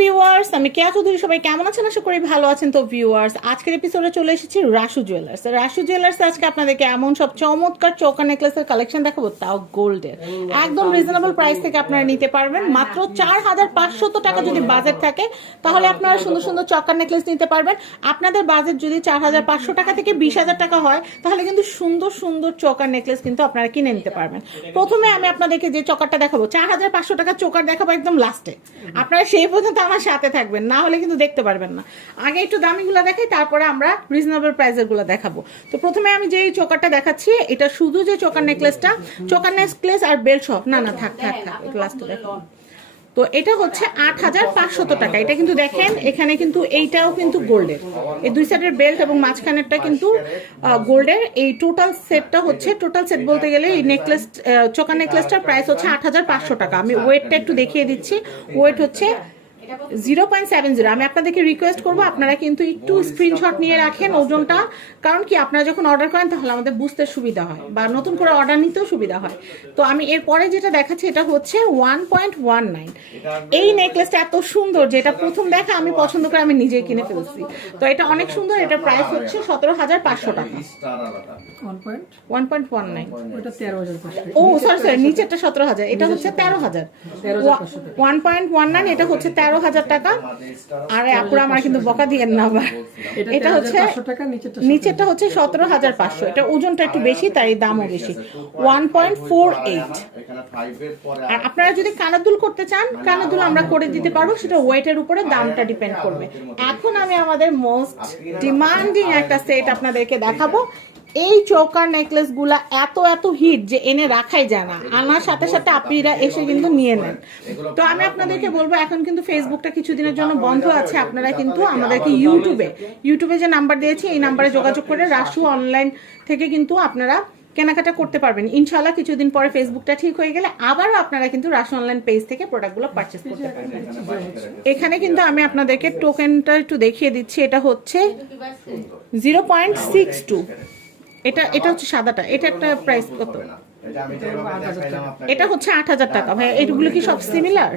Viewers আমি কেয়া চৌধুরী সবাই কেমন আছেন? আশা করি ভালো আছেন। তো ভিউয়ার্স আজকের এপিসোডে চলে এসেছি রাসু জুয়েলার্স রাসু জুয়েলার্স আজকে আপনাদেরকে এমন সব চমৎকার চৌকা নেকলেসের কালেকশন দেখাবো, তাও গোল্ডের একদম রিজনেবল প্রাইস থেকে আপনারা নিতে পারবেন। মাত্র চার হাজার পাঁচশত টাকা যদি বাজেট থাকে, তাহলে আপনারা সুন্দর সুন্দর চক্কার নেকলেস নিতে পারবেন। আপনাদের বাজেট যদি চার হাজার পাঁচশো টাকা থেকে বিশ হাজার টাকা হয়, তাহলে কিন্তু সুন্দর সুন্দর চকার নেকলেস কিন্তু আপনারা কিনে নিতে পারবেন। প্রথমে আমি আপনাদেরকে যে চকারটা দেখাবো, চার হাজার পাঁচশো টাকার চোকার দেখাবো একদম লাস্টে আপনারা সেই পর্যন্ত আমার সাথে থাকবেন, না হলে কিন্তু দেখতে পারবেন না। আগে একটু দামিগুলো দেখাই, তারপরে আমরা রিজনেবল প্রাইসেরগুলো দেখাবো। তো প্রথমে আমি যে চোকারটা দেখাচ্ছি, এটা শুধু যে চোকার নেকলেসটা চোকার নেকলেস আর বেল্ট সহ, না না, থাক থাক থাক লাস্টে দেখাবো তো এটা হচ্ছে আট হাজার পাঁচশত টাকা। এটা কিন্তু দেখেন, এখানে কিন্তু এইটাও কিন্তু গোল্ডের। এই দুই সাইডের বেল্ট এবং মাঝখানেরটা কিন্তু গোল্ডের। এই টোটাল সেটটা হচ্ছে টোটাল সেট বলতে গেলে এই নেকলেস চোকা নেকলেসটার প্রাইস হচ্ছে আট হাজার পাঁচশো টাকা। আমি ওয়েটটা একটু দেখিয়ে দিচ্ছি। ওয়েট হচ্ছে জিরো পয়েন্ট সেভেন জিরো। আমি আপনাদেরকে রিকোয়েস্ট করব আপনারা কিন্তু একটু স্ক্রিনশট নিয়ে রাখেন ওজনটা কারণ কি আপনারা যখন অর্ডার করেন তাহলে আমাদের বুঝতে সুবিধা হয় বা নতুন করে অর্ডার নিতেও সুবিধা হয়। তো আমি এরপরে যেটা দেখাচ্ছি এটা হচ্ছে ওয়ান পয়েন্ট ওয়ান নাইন। এই নেকলেসটা এত সুন্দর যেটা প্রথম দেখা আমি পছন্দ করে আমি নিজেই কিনে ফেলছি। তো এটা অনেক সুন্দর এটা প্রাইস হচ্ছে সতেরো হাজার পাঁচশো টাকা। One point one nine. Oh sorry sorry নিচেরটা সতেরো হাজার এটা হচ্ছে তেরো হাজার। ওয়ান পয়েন্ট ওয়ান নাইন এটা হচ্ছে তেরো হাজার টাকা। আরে আপুরা আমার কিন্তু বকা দিয়েন না আবার। এটা হচ্ছে নিচেরটা নিচেরটা হচ্ছে সতেরো হাজার পাঁচশো। এটা ওজনটা একটু বেশি তাই দামও বেশি। One point four eight. আর আপনারা যদি কানাদুল করতে চান কানাদুল আমরা করে দিতে পারব সেটা ওয়েটের উপরে দামটা ডিপেন্ড করবে। এখন আমি আমাদের মোস্ট ডিমান্ডিং একটা সেট আপনাদেরকে দেখাবো। এই চৌকার নেকলেসগুলা এত এত হিট যে এনে রাখাই যায় না। আনার সাথে সাথে আপনারা এসে কিন্তু নিয়ে নেন। তো আমি আপনাদেরকে বলব এখন কিন্তু ফেসবুকটা কিছুদিনের জন্য বন্ধ আছে। আপনারা কিন্তু আমাদেরকে ইউটিউবে ইউটিউবে যে নাম্বার দিয়েছি এই নাম্বারে যোগাযোগ করে রাসু অনলাইন থেকে কিন্তু আপনারা কেনাকাটা করতে পারবেন। ইনশাল্লাহ কিছুদিন পরে ফেসবুকটা ঠিক হয়ে গেলে আবারও আপনারা কিন্তু রাশি অনলাইন পেজ থেকে প্রোডাক্টগুলো পারচেস করতে পারবেন। এখানে কিন্তু আমি আপনাদেরকে টোকেনটা একটু দেখিয়ে দিচ্ছি। এটা হচ্ছে জিরো পয়েন্ট সিক্স টু এটা এটা হচ্ছে সাদাটা এটা একটা প্রাইস কত? এটা হচ্ছে আট হাজার টাকা। ভাই এগুলো কি সব সিমিলার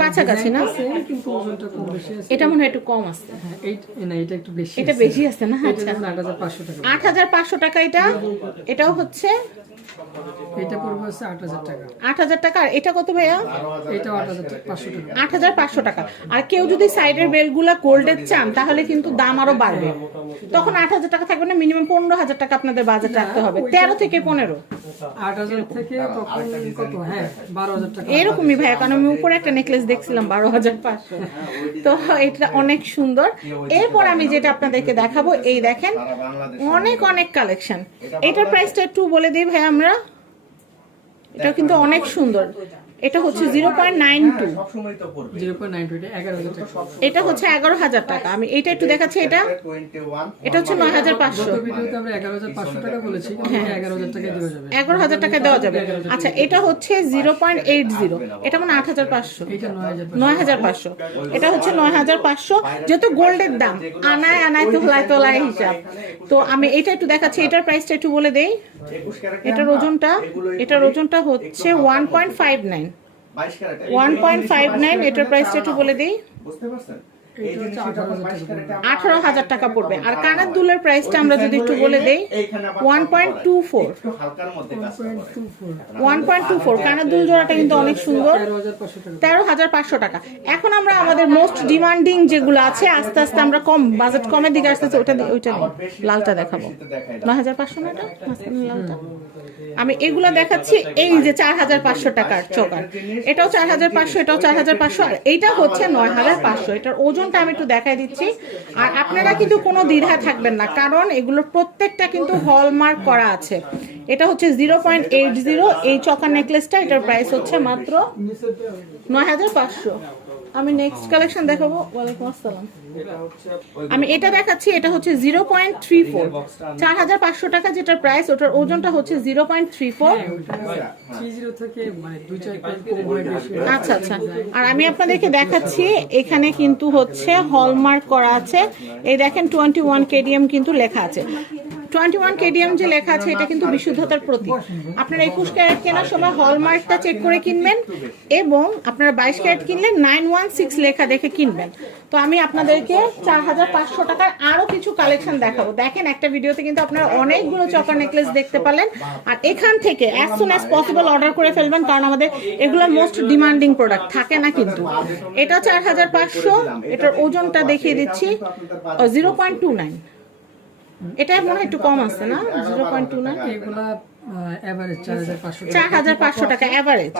কাছাকাছি। না? সেম কিন্তু ওজনটা কম বেশি আছে। এটা মনে হয় একটু কম আছে। হ্যাঁ, এই না এটা বেশি আছে। না? এটা আচ্ছা। আট হাজার পাঁচশো টাকা। আট হাজার পাঁচশো টাকা এটা? এটাও হচ্ছে? এটা পড়বে হচ্ছে আট হাজার টাকা। আট হাজার টাকা। আর এটা কত ভাইয়া? এটাও আট হাজার পাঁচশো টাকা। আট হাজার পাঁচশো টাকা। আর কেউ যদি সাইডের বেলগুলা গোল্ডের চান তাহলে কিন্তু দাম আরও বাড়বে। তখন আট হাজার টাকা থাকবে না মিনিমাম পনেরো হাজার টাকা আপনাদের বাজেট রাখতে হবে। তেরো থেকে পনেরো। হ্যাঁ এরকমই ভাইয়া কারণ আমি উপরে একটা নেকলেস দেখছিলাম বারো হাজার পাঁচশো। তো এটা অনেক সুন্দর। এরপর আমি যেটা আপনাদেরকে দেখাবো এই দেখেন অনেক অনেক কালেকশন এটার প্রাইসটা একটু বলে দিই ভাই আমরা। এটা কিন্তু অনেক সুন্দর। এটা হচ্ছে zero point nine two. Zero point nine two এটা হচ্ছে এগারো হাজার টাকা। আমি এটা একটু দেখাচ্ছি এটা? এটা হচ্ছে নয় হাজার পাঁচশো। গত ভিডিওতে আমরা এগারো হাজার টাকা টাকা দেওয়া যাবে। এগারো হাজার টাকা দেওয়া যাবে। আচ্ছা এটা হচ্ছে জিরো পয়েন্ট এইট জিরো। এটা মানে আট হাজার পাঁচশো। এটা নয় হাজার নয় হাজার পাঁচশো। এটা হচ্ছে নয় হাজার পাঁচশো যেহেতু গোল্ডের দাম। আনায় আনায় তোলায় তোলায় হিসাব। তো আমি এটা একটু দেখাচ্ছি এটার প্রাইসটা একটু বলে দেই। এটার ওজনটা এটার ওজনটা হচ্ছে one point five nine one point five nine এটার প্রাইসটা একটু বলে দিই। বুঝতে পারছেন? আঠারো হাজার টাকা পড়বে। আর কানের দুলের প্রাইসটা আমরা যদি একটু বলে দেই ওয়ান পয়েন্ট টু ফোর একটু হালকার মধ্যে কাজ করে। Two four one point two four কানের দুল জোড়াটা কিন্তু অনেক সুন্দর। তেরো হাজার পাঁচশো টাকা। এখন আমরা আমাদের মোস্ট ডিমান্ডিং যেগুলো আছে আস্তে আস্তে আমরা কম বাজেট কমের দিকে আস্তে আস্তে ওইটা ওইটা। লালটা দেখাবো। নয় হাজার পাঁচশো না এটা? লালটা? আমি এগুলো দেখাচ্ছি এই যে চার হাজার পাঁচশো টাকার চোকার এটাও চার হাজার পাঁচশো এটাও চার হাজার পাঁচশো আর এইটা হচ্ছে নয় হাজার পাঁচশো। এটার ওজনটা আমি একটু দেখাই দিচ্ছি। আর আপনারা কিন্তু কোনো দ্বিধা থাকবেন না, কারণ এগুলোর প্রত্যেকটা কিন্তু হলমার্ক করা আছে। এটা হচ্ছে জিরো পয়েন্ট এইট জিরো এই চকার নেকলেসটা এটার প্রাইস হচ্ছে মাত্র নয় হাজার পাঁচশো। আমি নেক্সট কালেকশন দেখাবো। ওয়ালাইকুম আসসালাম। আমি এটা দেখাচ্ছি এটা হচ্ছে জিরো পয়েন্ট থ্রি ফোর চার হাজার পাঁচশো টাকা যেটার প্রাইস ওটার ওজনটা হচ্ছে জিরো পয়েন্ট থ্রি ফোর আচ্ছা আচ্ছা আর আমি আপনাদেরকে দেখাচ্ছি এখানে কিন্তু হচ্ছে হলমার্ক করা আছে। এই দেখেন টোয়েন্টি ওয়ান কেডিএম কিন্তু লেখা আছে। টোয়েন্টি ওয়ান কেডিএম যে লেখা আছে এটা কিন্তু বিশুদ্ধতার প্রতীক। আপনারা একুশ ক্যারেট কেনার সময় হলমার্কটা চেক করে কিনবেন এবং আপনারা বাইশ ক্যারেট কিনলে নাইন ওয়ান সিক্স লেখা দেখে কিনবেন। তো আমি আপনাদেরকে চার হাজার পাঁচশো টাকার আরও কিছু কালেকশন দেখাবো। দেখেন একটা ভিডিওতে কিন্তু আপনারা অনেকগুলো চকার নেকলেস দেখতে পারলেন আর এখান থেকে as soon as possible order করে ফেলবেন কারণ আমাদের এগুলো মোস্ট ডিমান্ডিং প্রোডাক্ট থাকে না কিন্তু। এটা চার হাজার পাঁচশো এটার ওজনটা দেখিয়ে দিচ্ছি জিরো পয়েন্ট টু নাইন এটা মনে হয় একটু কম আছে না? Zero point two nine? এগুলা চার হাজার পাঁচশো চার হাজার পাঁচশো টাকা অ্যাভারেজ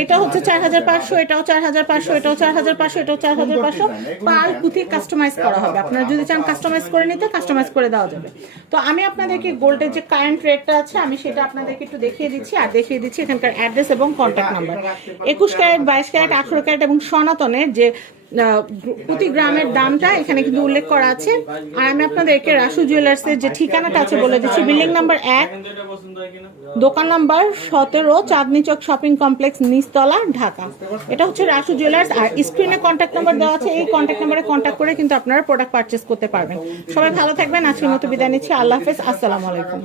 এটা হচ্ছে চার হাজার পাঁচশো এটাও চার হাজার পাঁচশো এটাও চার হাজার পাঁচশো এটাও চার হাজার পাঁচশো। পুঁথি কাস্টমাইজ করা হবে। আপনারা যদি চান কাস্টমাইজ করে নিতে কাস্টমাইজ করে দেওয়া যাবে। তো আমি আপনাদেরকে গোল্ডের যে কারেন্ট রেটটা আছে আমি সেটা আপনাদেরকে একটু দেখিয়ে দিচ্ছি আর দেখিয়ে দিচ্ছি এখানকার অ্যাড্রেস এবং কন্ট্যাক্ট নাম্বার একুশ ক্যারেট বাইশ ক্যারেট আঠারো ক্যারেট এবং সনাতনের যে প্রতি গ্রামের দামটা এখানে কিন্তু উল্লেখ করা আছে। আর আমি আপনাদেরকে রাসু জুয়েলার্সের যে ঠিকানাটা আছে বলে দিচ্ছি বিল্ডিং নাম্বার এক দোকান নাম্বার সতেরো চাঁদনি চক শপিং কমপ্লেক্স, নিচতলা, ঢাকা। এটা হচ্ছে রাসু জুয়েলার্স, আর স্ক্রিনে কন্ট্যাক্ট নাম্বার দেওয়া আছে। এই কন্ট্যাক্ট নাম্বারে কন্ট্যাক্ট করে কিন্তু আপনারা প্রোডাক্ট পারচেস করতে পারবেন। সবাই ভালো থাকবেন। আজকের মতো বিদায় নিচ্ছি। আল্লাহ হাফেজ। আসসালামু আলাইকুম।